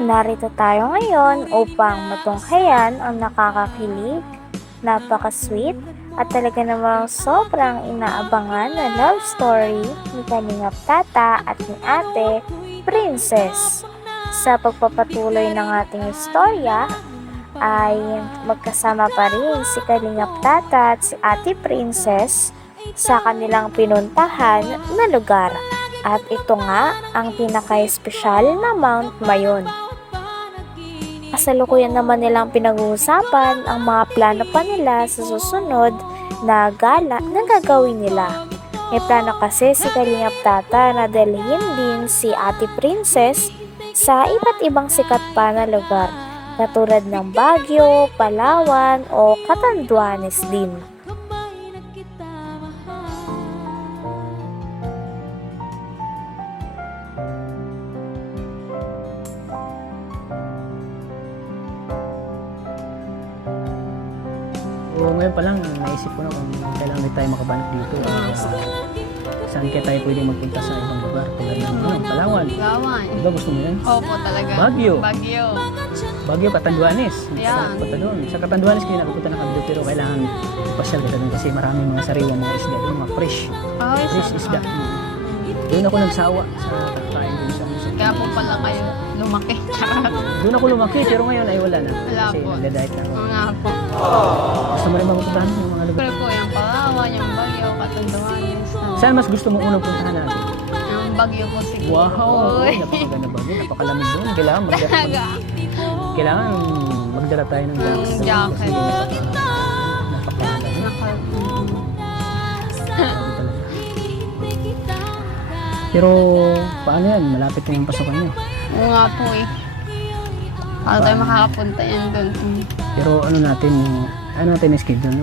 Narito tayo ngayon upang matunghayan ang nakakakilig, napaka-sweet at talaga namang sobrang inaabangan na love story ni Kalingap Tata at ni Ate Princess. Sa pagpapatuloy ng ating istorya ay magkasama pa rin si Kalingap Tata at si Ate Princess sa kanilang pinuntahan na lugar. At ito nga ang pinaka-espesyal na Mount Mayon. Kasalukuyan naman nilang pinag-uusapan ang mga plano pa nila sa susunod na gala na gagawin nila. May plano kasi si Kalingap Tata na dalhin din si Ate Princess sa iba't ibang sikat pa na lugar, katulad ng Baguio, Palawan o Catanduanes din. So, ngayon pa lang, naisip ko na kung kailangan tayo makabanap dito. Saan kaya tayo pwede magpunta sa ibang lugar? Tulad ng Palawan. Palawan. Diba gusto mo yan? Opo, talaga. Baguio. Baguio. Catanduanes. Yan. Punta doon. Sa Catanduanes kayo napupunta na kami doon, pero kailangan ipasyal kita doon kasi maraming mga sariwang mga isda doon, mga fresh. Fresh isda. Doon ako nagsawa sa kakain doon sa musok. Kaya po pala kayo lumaki. Doon ako lumaki, pero ngayon ay wala na. Wala Kasi po. nagda-diet na ako. Mga po. Gusto mo rin mapuntahan yung mga lugar? Pero po, yung Palawan, yung Baguio, Catanduanes. Saan mas gusto mong unang puntahan natin? Yung Baguio po siguro. Wow! Uy. Napakaganda Baguio, napakalamig doon. Kailangan magdala tayo ng jacket. Ng jacket. Napakaganda. Pero paano yan? Malapit yung pasukan nyo. Oo nga po eh. Paano tayo makakapunta yan doon? Pero ano natin yung schedule?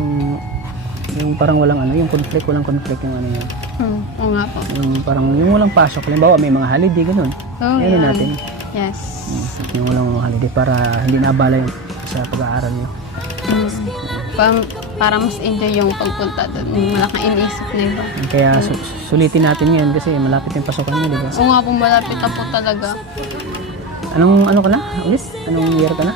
Yung parang walang walang conflict yung ano yun. Oo nga po. Yung walang pasok. Halimbawa may mga holiday, ganun. Oh, Ano natin? Yes. Yung walang holiday para hindi naabala yung sa pag-aaral nyo. Para mas enjoy yung pagpunta doon. Malaking iniisip na iba. Kaya sulitin natin ngayon kasi malapit yung pasukan nyo, di ba? Oo nga po, malapit na po talaga. Ano ka na? Ulit? Anong year ka na?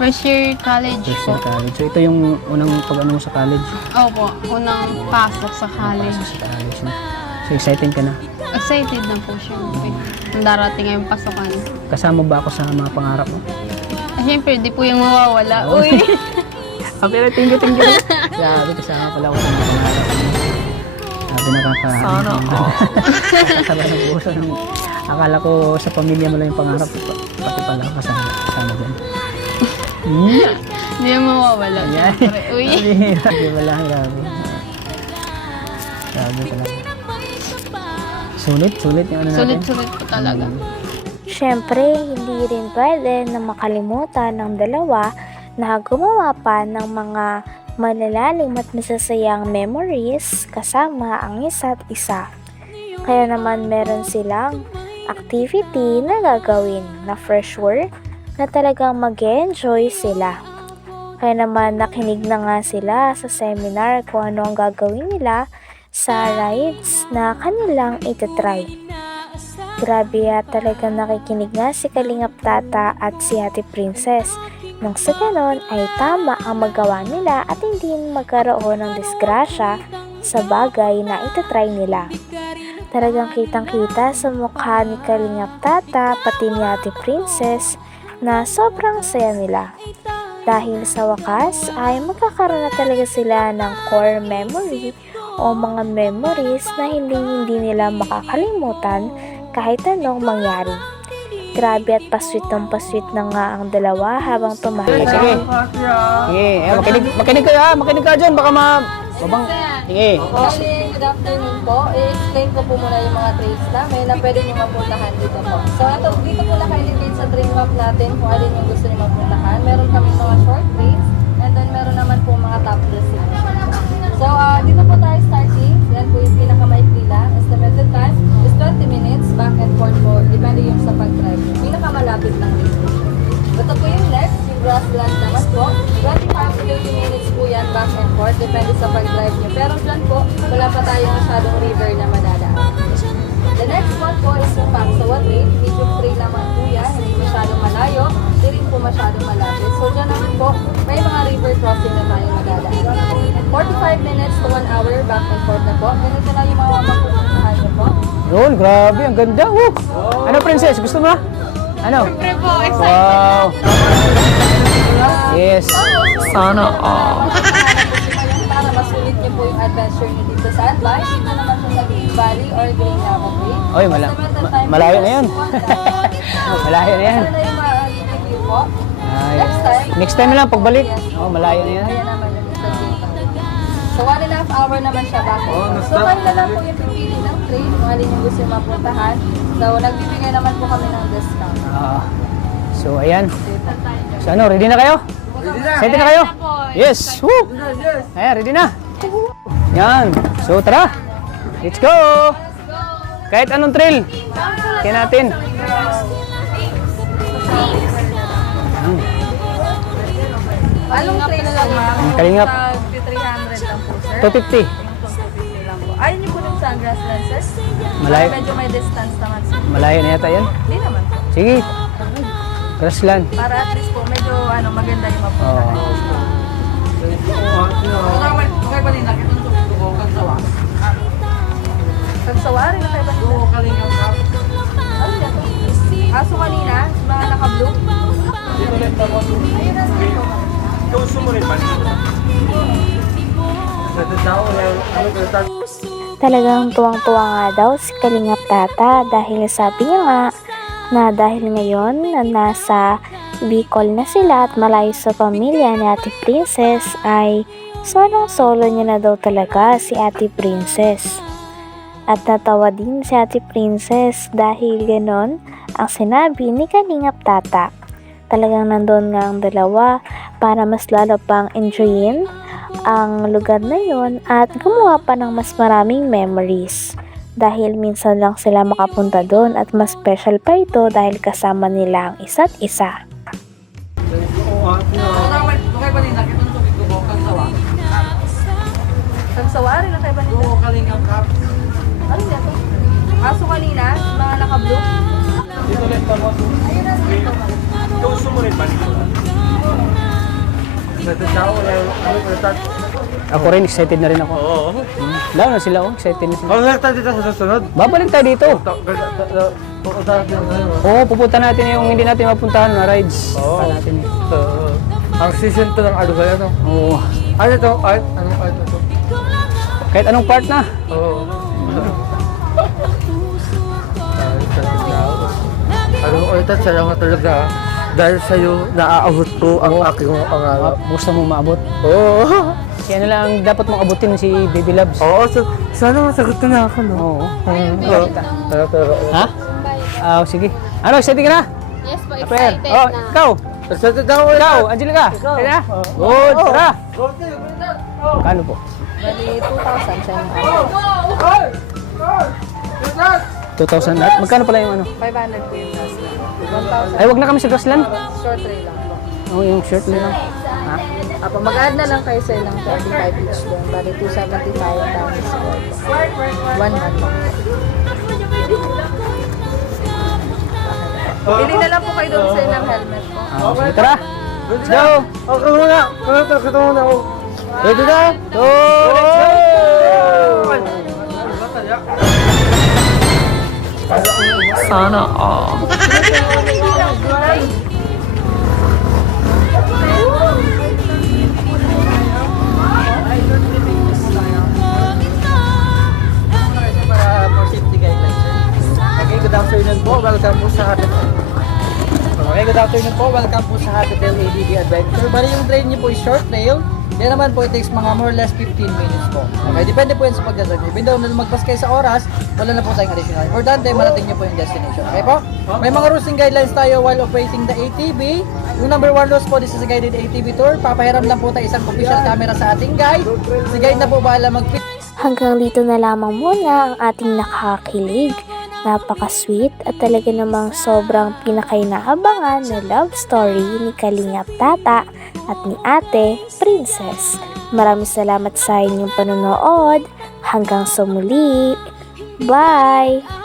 First year college First po. year college. So ito yung unang pag-ano mo sa college? Opo, unang pasok sa college. Pasok sa college na. So excited ka na? Excited na po syempre. Ang darating ngayong pasukan. Kasama ba ako sa mga pangarap mo? Syempre, di po yung mawawala. Oo. Uy! Pero thank you. Sabi, kasama pala ako sa mga pangarap mo. Sabi Sana ako. Kasama ng puso. Akala ko sa pamilya mo lang yung pangarap. Pati pala ako kasama dyan. Hindi yung mawawala. Ayan. Syempre. Uy! Sabi pala, grabe. Sabi pala. Sulit yung ano natin. Sulit-sulit po talaga. Siyempre, hindi rin pwede na makalimutan ng dalawa na gumawa pa ng mga malalalim at masasayang memories kasama ang isa't isa. Kaya naman meron silang activity na gagawin na fresh work na talagang mag-enjoy sila. Kaya naman nakinig na nga sila sa seminar kung ano ang gagawin nila sa rides na kanilang itatry. Grabe at talagang nakikinig nga si Kalingap Tata at si Ate Princess. Nang sa ganon ay tama ang magawa nila at hindi magkaroon ng disgrasya sa bagay na itatry nila. Talagang kitang-kita sa mukha ni Kalingap Tata pati ni Ate Princess na sobrang saya nila. Dahil sa wakas ay magkakaroon na talaga sila ng core memory o mga memories na hindi nila makakalimutan kahit anong mangyari. Grabe at pasweet na nga ang dalawa habang tumahay. Sige. Makinig kayo makinig ka dyan. Baka babang. Sige. Good afternoon po. I-explain ko po muna yung mga trails namin na pwede nyo mapuntahan dito po. So, dito po naka-indicate sa trail map natin kung alin yung gusto nyo mapuntahan. Meron kami mga short trails and then meron naman po mga top destinations. So, dito po tayo starting. Yan po yung pinakamaikli lang. Estimated time is 20 minutes back and forth po. Depende yung sa pag-drive. Pinakamalapit lang dito. Ito po yung next, yung grassland naman po. 25 to 30 minutes po yan back and forth. Depende sa pag-drive nyo. Pero dyan po, wala pa tayo masyadong river na madadaan. The next one po is yung Pangsawa Trail, medium trail 5 minutes to 1 hour back and forth na po. Ganito na yung mga mapupuntahan niyo po. Yun, grabe, ang ganda. Woo! Ano, princess? Gusto mo? Ano? Siyempre po, excited. Wow! Yes. Sana all. Para masulit niyo po yung adventure niyo dito sa Advice. Dito naman po sa Big Valley or Green Llama Bay. Oy, malayo na yan. Malayo na yan. Sana yung ma-review po. Ay, Next time na lang, pagbalik. Oh, malayo na yan. Ayan naman yung sa So 1.5 hour naman siya back and forth. So kayo na lang po yung pipili ng train kung alin yung gusto yung mapuntahan. So nagbibigay naman po kami ng discount. So, ayan. So, ano, ready na kayo? Ready na kayo? Yes! Woo! Ayan, ready na. Yan. So, tara. Let's go! Kahit anong trail. Kaya natin. Anong train lang ma'am? Kalingap. 300 lang po sir. 250. Lang po. Ayaw niyo po ng sunglass lenses? Malayo. Medyo may distance naman sir. Malayo na yata yan. Hindi naman po. Sige. Grassland. Para at least po medyo maganda yung mapuntahan. Kagsawari na kayo ba nito? Oo, kalingap ka. Ano yan? Aso kanina, mga naka-blue. Talagang tuwang-tuwa nga daw si Kalingap Tata dahil sabi niya nga na dahil ngayon na nasa Bicol na sila at malayo sa pamilya ni Ate Princess ay solong-solo niya na daw talaga si Ate Princess. At natawa din si Ate Princess dahil ganon ang sinabi ni Kalingap Tata. Talagang nandun nga ang dalawa para mas lalo pang enjoyin ang lugar na yon at gumawa pa ng mas maraming memories. Dahil minsan lang sila makapunta doon at mas special pa ito dahil kasama nila ang isa't isa. Kagsawari na kayo ba nito? Oo, kalingap ka. Ano yan? Aso kanina, mga naka-blue. Ako rin, excited na rin ako. Oo. Lalo na sila, excited na sila. Balik tayo dito sa susunod. Babalik tayo dito. Oo, pupunta natin yung hindi natin mapuntahan na rides. Oo. Punta natin eh. Ang season 2 ng ano kaya no? Oo. Ano to? Art? Anong art na to? Kahit anong part na. Oo. Anong art at salamat talaga. Dahil sa'yo, naaabot ko ang aking mga pangarap. Gusto mo maabot. Oo. Kaya na lang dapat mong abutin si Baby Loves. Oo, sana masagot ko na ako, no? Oo. Pero, Ha? Sige. Ano, excited ka na? Yes po, Aper. excited Oh, na. ikaw. excited ako. Ikaw, Angelica. Excited na? Good, tara. Kano po? Bali, 2,000 siya yung 2,000 lahat? Magkano pala yung ano? 500 po yung last. Ay, wag na kami sa Grassland. Short tray lang po. Oo, yung shirt na lang. Ha? Apo, mag-add na lang kayo sir ng 25 each doon. Bali, 275 times 4. 1 month lang. Bili na lang po kayo doon sir ng helmet po. Sige, tara. Let's go. Okay muna. Ito muna ako. Ready na? So, let's go! Sana all. Para more safety guidelines, sir. Okay, good afternoon po. Welcome po sa Okay, good afternoon po. Welcome po sa Habitel ADB Adventure. Bali yung train niyo po is short trail. Yan naman po, it takes mga more or less 15 minutes po. Okay, depende po yan sa pagdadrive. Even though lumagpas kayo sa oras, wala na po tayong additional. Importante, marating niyo po yung destination. Okay po? May mga rules and guidelines tayo while operating the ATV. Yung number 1 rules po, this is a guided ATV tour. Papahiram lang po tayo isang official camera sa ating guide. Si guide na po bahala mag-fit. Hanggang dito na lamang muna ang ating nakakakilig, napaka-sweet at talaga namang sobrang pinakainaabangan na love story ni Kalingap Tata at ni Ate Princess. Maraming salamat sa inyong panonood. Hanggang sa muli. Bye!